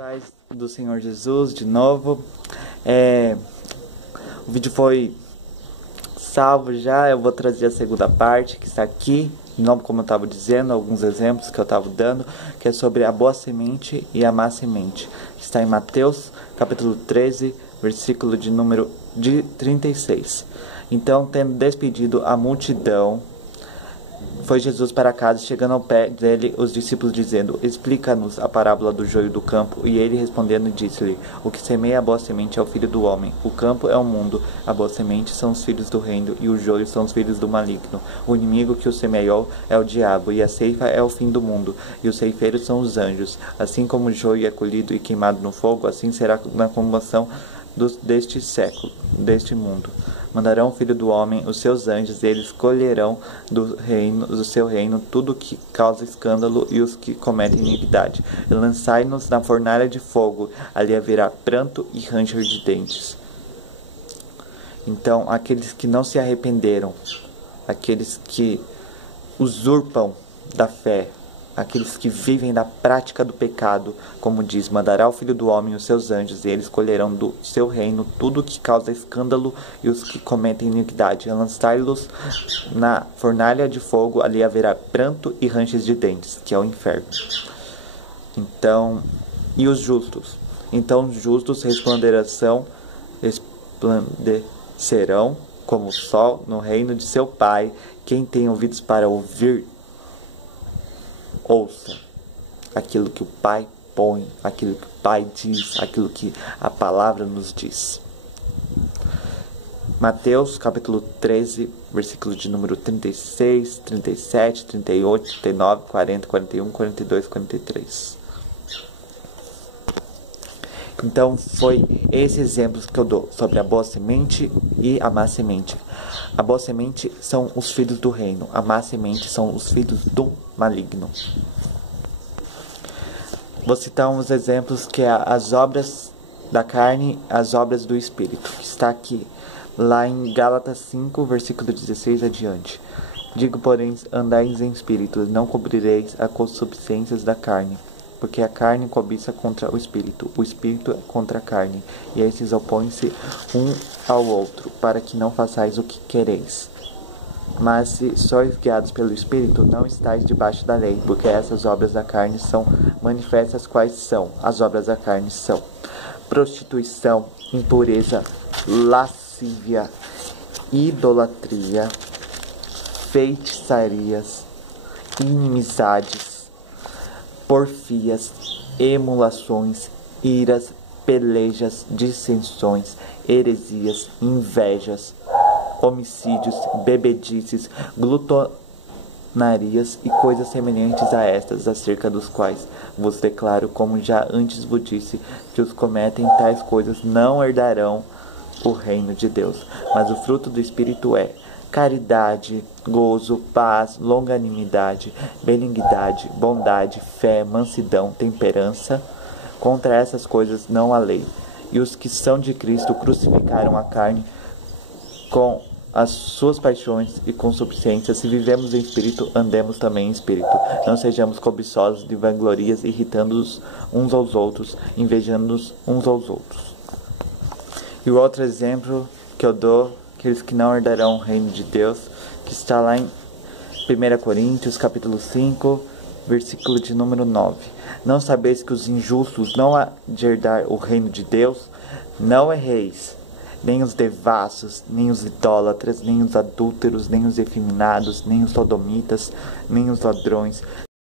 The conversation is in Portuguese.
Paz do Senhor Jesus, de novo. O vídeo foi salvo já, eu vou trazer a segunda parte, que está aqui, de novo, como eu estava dizendo, alguns exemplos que eu estava dando, que é sobre a boa semente e a má semente. Está em Mateus, capítulo 13, versículo de número 36. Então, tendo despedido a multidão, foi Jesus para casa, chegando ao pé dele os discípulos, dizendo: explica-nos a parábola do joio do campo. E ele respondendo disse-lhe: o que semeia a boa semente é o filho do homem. O campo é o mundo, a boa semente são os filhos do reino, e o joio são os filhos do maligno. O inimigo que o semeou é o diabo, e a ceifa é o fim do mundo, e os ceifeiros são os anjos. Assim como o joio é colhido e queimado no fogo, assim será na consumação deste século, deste mundo. Mandarão o Filho do Homem, os seus anjos, e eles colherão do seu reino tudo que causa escândalo e os que cometem iniquidade. E lançai-nos na fornalha de fogo, ali haverá pranto e ranger de dentes. Então, aqueles que não se arrependeram, aqueles que usurpam da fé, aqueles que vivem da prática do pecado, como diz, mandará o Filho do Homem os seus anjos, e eles colherão do seu reino tudo que causa escândalo e os que cometem iniquidade. E lançai-los na fornalha de fogo, ali haverá pranto e ranges de dentes, que é o inferno. Então, e os justos? Então os justos resplandecerão como o sol no reino de seu Pai. Quem tem ouvidos para ouvir, ouça aquilo que o Pai põe, aquilo que o Pai diz, aquilo que a palavra nos diz. Mateus capítulo 13, versículo de número 36, 37, 38, 39, 40, 41, 42, 43. Então, foi esses exemplos que eu dou sobre a boa semente e a má semente. A boa semente são os filhos do reino, a má semente são os filhos do maligno. Vou citar uns exemplos que é as obras da carne, as obras do Espírito, que está aqui, lá em Gálatas 5, versículo 16 adiante. Digo, porém, andais em Espírito, não cobrireis as concupiscências da carne, porque a carne cobiça contra o Espírito é contra a carne, e esses opõem-se um ao outro, para que não façais o que quereis. Mas se sois guiados pelo Espírito, não estáis debaixo da lei, porque essas obras da carne são manifestas. Quais são? As obras da carne são prostituição, impureza, lascívia, idolatria, feitiçarias, inimizades, porfias, emulações, iras, pelejas, dissensões, heresias, invejas, homicídios, bebedices, glutonarias e coisas semelhantes a estas, acerca dos quais vos declaro, como já antes vos disse, que os cometem tais coisas não herdarão o reino de Deus. Mas o fruto do Espírito é caridade, gozo, paz, longanimidade, benignidade, bondade, fé, mansidão, temperança. Contra essas coisas não há lei. E os que são de Cristo crucificaram a carne com as suas paixões e concupiscências. Se vivemos em Espírito, andemos também em Espírito. Não sejamos cobiçosos de vanglorias, irritando-nos uns aos outros, invejando-nos uns aos outros. E o outro exemplo que eu dou, aqueles que não herdarão o reino de Deus, que está lá em 1 Coríntios, capítulo 5, versículo de número 9. Não sabeis que os injustos não há de herdar o reino de Deus? Não erreis, nem os devassos, nem os idólatras, nem os adúlteros, nem os efeminados, nem os sodomitas, nem os ladrões,